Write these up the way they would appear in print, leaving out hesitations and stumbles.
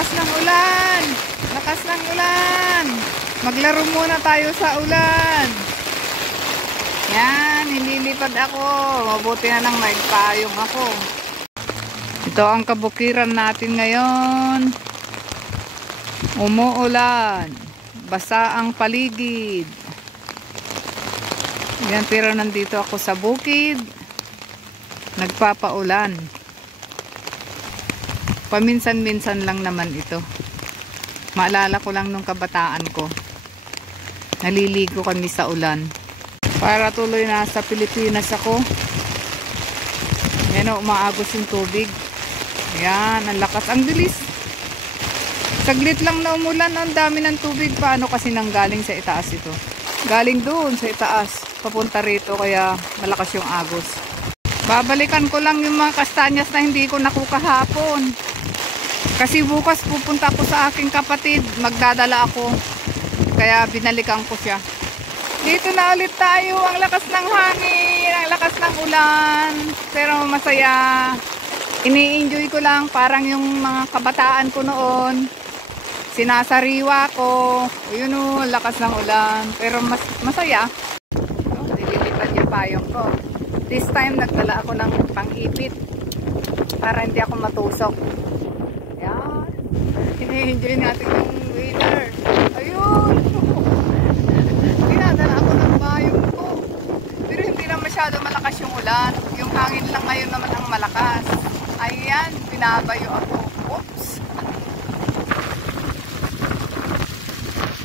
lakas ng ulan. Lakas ng ulan. Maglaro muna tayo sa ulan. Yan, nililipad ako. Mabuti na lang may payong ako. Ito ang kabukiran natin ngayon. Umuulan. Basa ang paligid. Yan, pero nandito ako sa bukid. Nagpapaulan. Paminsan-minsan lang naman ito. Maalala ko lang nung kabataan ko. Naliligo kami sa ulan. Para tuloy na sa Pilipinas ako. Yan o, umaagos yung tubig. Yan, ang lakas. Ang bilis. Saglit lang na umulan. Ang dami ng tubig. Paano kasi nanggaling sa itaas ito? Galing doon sa itaas. Papunta rito kaya malakas yung agos. Babalikan ko lang yung mga kastanyas na hindi ko nakuha kahapon. Kasi bukas pupunta ako sa aking kapatid. Magdadala ako. Kaya binalikan ko siya. Dito na ulit tayo. Ang lakas ng hangin. Ang lakas ng ulan. Pero masaya. Ini-enjoy ko lang. Parang yung mga kabataan ko noon. Sinasariwa ko. Yun o. Lakas ng ulan. Pero masaya. Nililipad yung payong ko. This time nagdala ako ng pang-ipit. Para hindi ako matusok. Yan. Ini-enjoy natin yung weather. Ayun. Dinadala ako ng payong ko. Pero hindi na masyado malakas yung ulan. Yung hangin lang ngayon naman ang malakas. Ayan. Binabayo ako. Oops.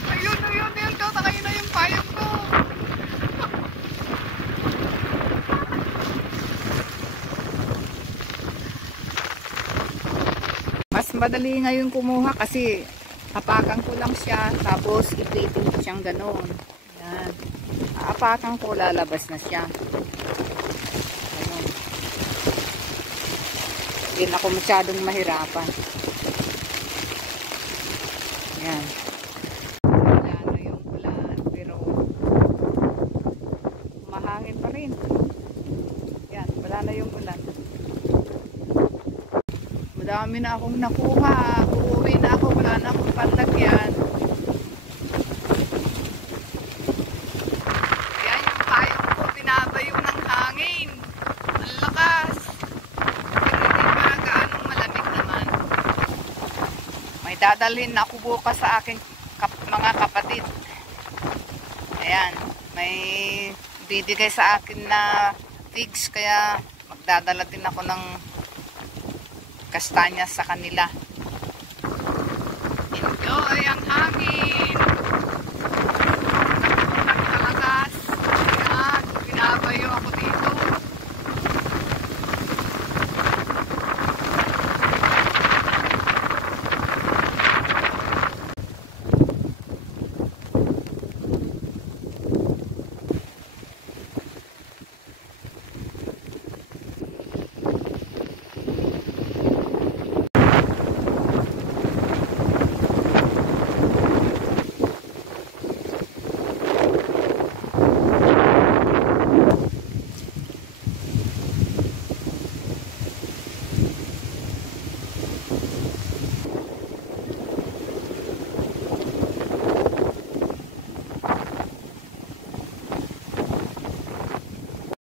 Ayun. Takayin na yung payong ko. Mas madali ngayon kumuha kasi hapakan ko lang siya tapos ipitin ko siyang gano'n. Yan. Hapakan ko, lalabas na siya. Ganun. Hindi na ako masyadong mahirapan. Yan. Wala na yung ulan pero mahangin pa rin. Yan, wala na yung ulan. Madami na akong nakuha. Uuwi na ako. Wala na akong panlagyan. Yan yung payong ko. Binabayo ng hangin. Ang lakas. Pero hindi pa gaanong malamig naman. May dadalhin ako bukas sa aking mga kapatid. Ayan. May bibigay sa akin na figs. Kaya magdadala din ako ng kastanyas sa kanila. Enjoy ang